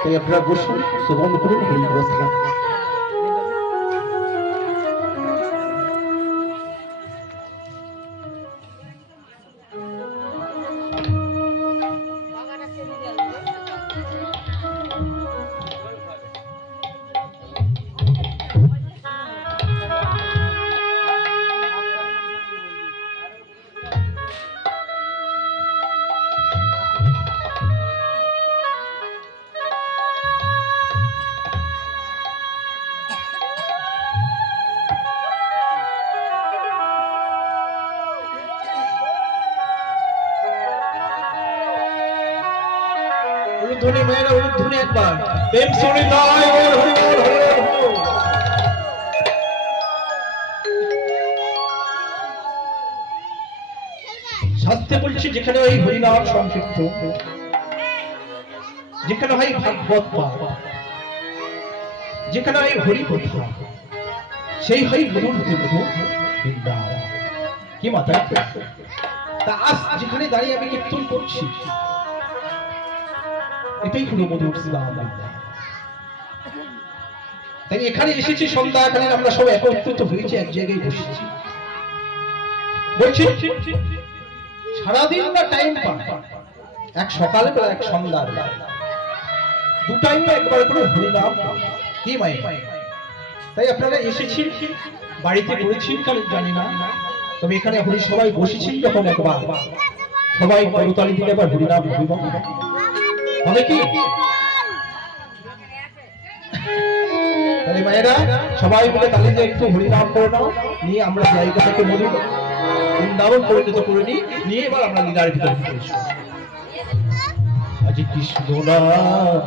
তাই আপনারা বসুন, শ্রবণ করুন হরি বসলাম। উলুধ্বনি মায়েরা, উলুধ্বনি একবার প্রেম শুনি তাই ওর হরি বল হরি বল। শাস্ত্রে বলছি যেখানে ওই হরিনাম সংকীর্তন, যেখানে হয় ভাগবত পাঠ, যেখানে হয় হরি কথা, সেই হয় গুরুর তীর্থ বৃন্দাবন। কি মাথায় তা আজ যেখানে দাঁড়িয়ে আমি কীর্তন করছি, এটাই হলো মধুর ইসলাম। তাই এখানে এসেছি সন্ধ্যাকালীন, আমরা সব একত্রিত হয়েছি, এক জায়গায় বসেছি। বলছি সারাদিন না টাইম পান, এক সকালে বেলা এক সন্ধ্যার বেলা, দু টাইমে একবার করে হরিনাম কি মায়ের। তাই আপনারা এসেছি, বাড়িতে করেছি কারণ জানি না, তবে এখানে হরি সবাই বসেছি যখন একবার সবাই করতালি দিলে একবার হরিনাম হরিব হবে কি? তাহলে মায়েরা সবাই মিলে তাহলে যে একটু হরিনাম করে নাও, নিয়ে আমরা জায়গা থেকে মধুর বৃন্দাবন পরিণত করে নিই, নিয়ে এবার আমরা লীলার ভিতরে ফিরেছি। আজ কৃষ্ণ নাম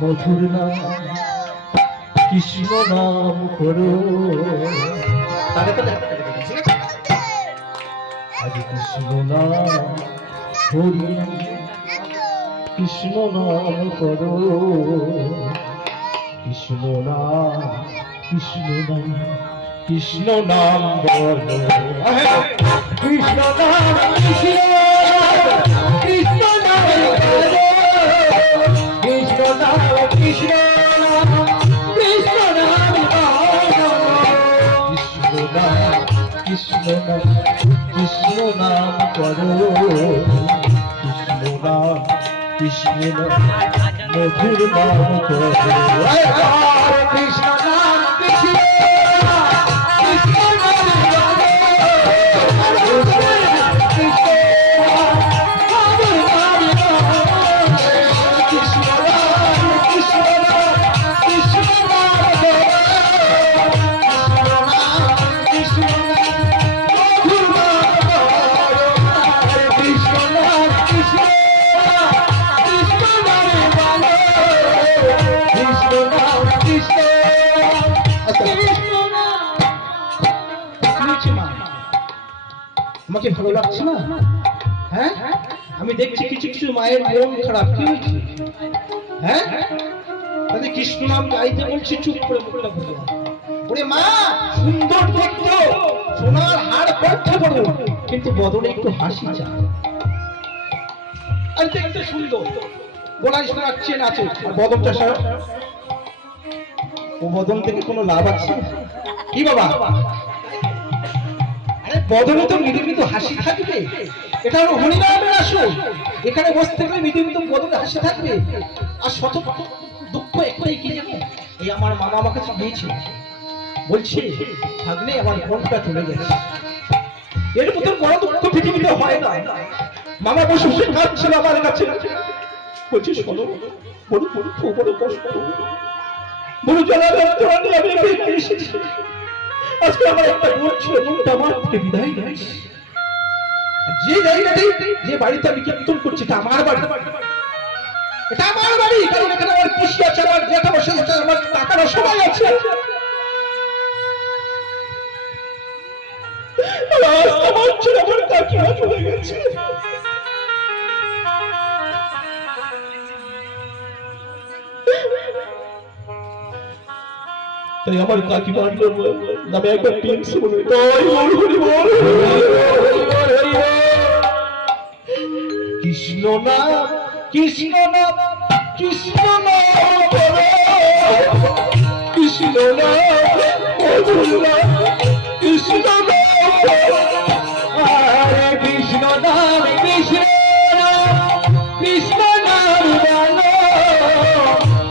মধুর নাম, কৃষ্ণ নাম করো। আজ কৃষ্ণ নাম হরি, কৃষ্ণ নাম করো, কৃষ্ণ নাম, কৃষ্ণ নাম, কৃষ্ণ নাম বলো। কৃষ্ণ নাম, কৃষ্ণ কৃষ্ণ নাম বলো, কৃষ্ণ নাম, কৃষ্ণ কৃষ্ণ নাম বলো, কৃষ্ণ নাম, কৃষ্ণ নাম, কৃষ্ণ নাম করো, কৃষ্ণ নাম, কৃষ্ণ নাম, মধুর নাম করো। কৃষ্ণ নাম, কৃষ্ণ কৃষ্ণ নাম করো, কৃষ্ণ মধুর নাম করো, কৃষ্ণ নাম, কৃষ্ণ কৃষ্ণ নাম করো, কৃষ্ণ মধুর নাম করো, কৃষ্ণ নাম, কৃষ্ণ আমাকে ভালো লাগছে না? হ্যাঁ, আমি দেখছি কিছু কিছু মায়ের মন খারাপ। কি হয়েছে? হ্যাঁ, তাহলে কৃষ্ণ নাম গাইতে বলছি, চুপ করে মুখটা খুলে। ওরে মা, সুন্দর দেখতো, সোনার হাড় পড়তে বড়, কিন্তু বদনে একটু হাসি চায়। আর দেখতে সুন্দর, গলায় শোনাচ্ছে নাচে, আর বদনটা সারা, ও বদন থেকে কোনো লাভ আছে কি বাবা? আরে বদনে তো মৃদু মৃদু হাসি থাকবে, এটা হলো হরিনামের আসল। এখানে বসে থাকলে মৃদু মৃদু বদনে হাসি থাকবে। আর শত দুঃখ একটাই কি জানো, এই আমার মামা আমাকে দিয়েছে, বলছে ভাগ্নে আমার বোনটা চলে গেছে। এর মতন বড় দুঃখ পৃথিবীতে হয় না। মামা বসে বসে কাঁদছিল আমার কাছে, বলছে শোনো, বড় দুঃখ, বড় কষ্ট, বড় জ্বালা নিয়ে আমি এখানে এসেছি। আজকে আমার একটা বোন ছিল, বোনটা আমার থেকে বিদায় নিয়েছে। যে জায়গাটাই, যে বাড়িতে আমি কীর্তন করছি, এটা আমার বাড়ি, এটা আমার বাড়ি। কারণ এখানে আমার পিসি আছে, আমার জ্যাঠা মশাই আছে, আমার কাকারা সবাই আছে। আমার ছেলে, আমার কাকিমা চলে গেছে। তাই আমার কাকিমার নামে একবার প্রেম শুনে, কৃষ্ণ নাম, কৃষ্ণ নাম, কৃষ্ণ নাম করো, কৃষ্ণ নাম মধুর নাম, কৃষ্ণ নাম করো। হরে কৃষ্ণ নাম কৃষ্ণ নাম কৃষ্ণ নাম বলো,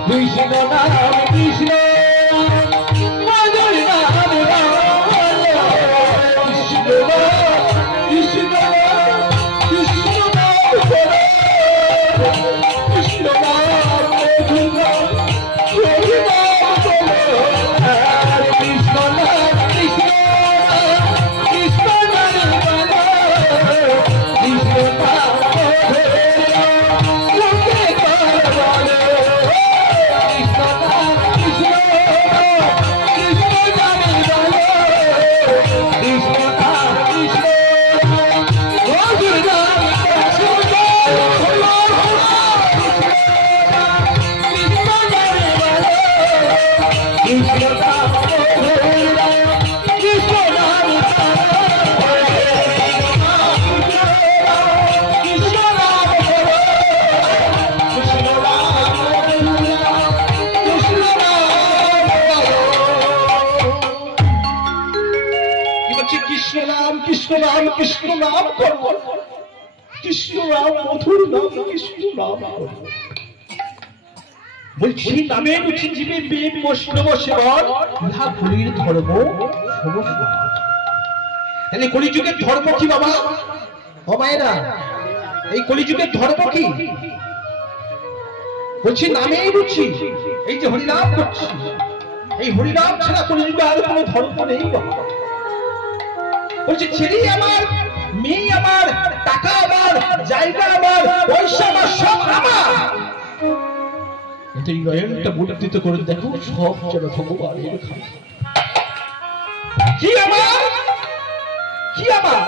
কৃষ্ণ নাম কৃষ্ণ মধুর নাম বলো। কৃষ্ণ নাম কৃষ্ণ নাম কৃষ্ণ নাম করো, কৃষ্ণ নাম মধুর নাম, হরি নাম করো। হরে কৃষ্ণ নাম কৃষ্ণ নাম কৃষ্ণ নাম বলো, কৃষ্ণ নাম মধুর নাম, লোকে কার বলো। কৃষ্ণ নাম কৃষ্ণ নাম কৃষ্ণ নাম বলো, কৃষ্ণ নাম কৃষ্ণ নাম মধুর নাম, কৃষ্ণ নাম মধুর নাম, কৃষ্ণ নাম কৃষ্ণ নাম করো, কৃষ্ণ নাম মধুর নাম, কৃষ্ণ নাম করো। কি বলছে? কৃষ্ণ নাম কৃষ্ণ নাম কৃষ্ণ নাম করো, কৃষ্ণ নাম মধুর নাম, কৃষ্ণ নাম করো। বলছি নামে রুচি জীবে বেদ বৈষ্ণব সেবন, ইহা কলির ধর্ম সমস্ত। তাহলে কলিযুগের ধর্ম কি বাবা? ও মায়েরা, এই কলিযুগের ধর্ম কি? বলছি নামেই রুচি, এই যে হরিনাম করছি, এই হরিনাম ছাড়া কলিযুগে আর কোনো ধর্ম নেই বাবা। বলছি ছেলে আমার, মেয়ে আমার, টাকা আমার, জায়গা আমার, পয়সা আমার, সব আমার। এই নয়নটা বুদ্ধিত করে দেখো, সব যেন ভগবানের খায়। কি আমার, কি আমার?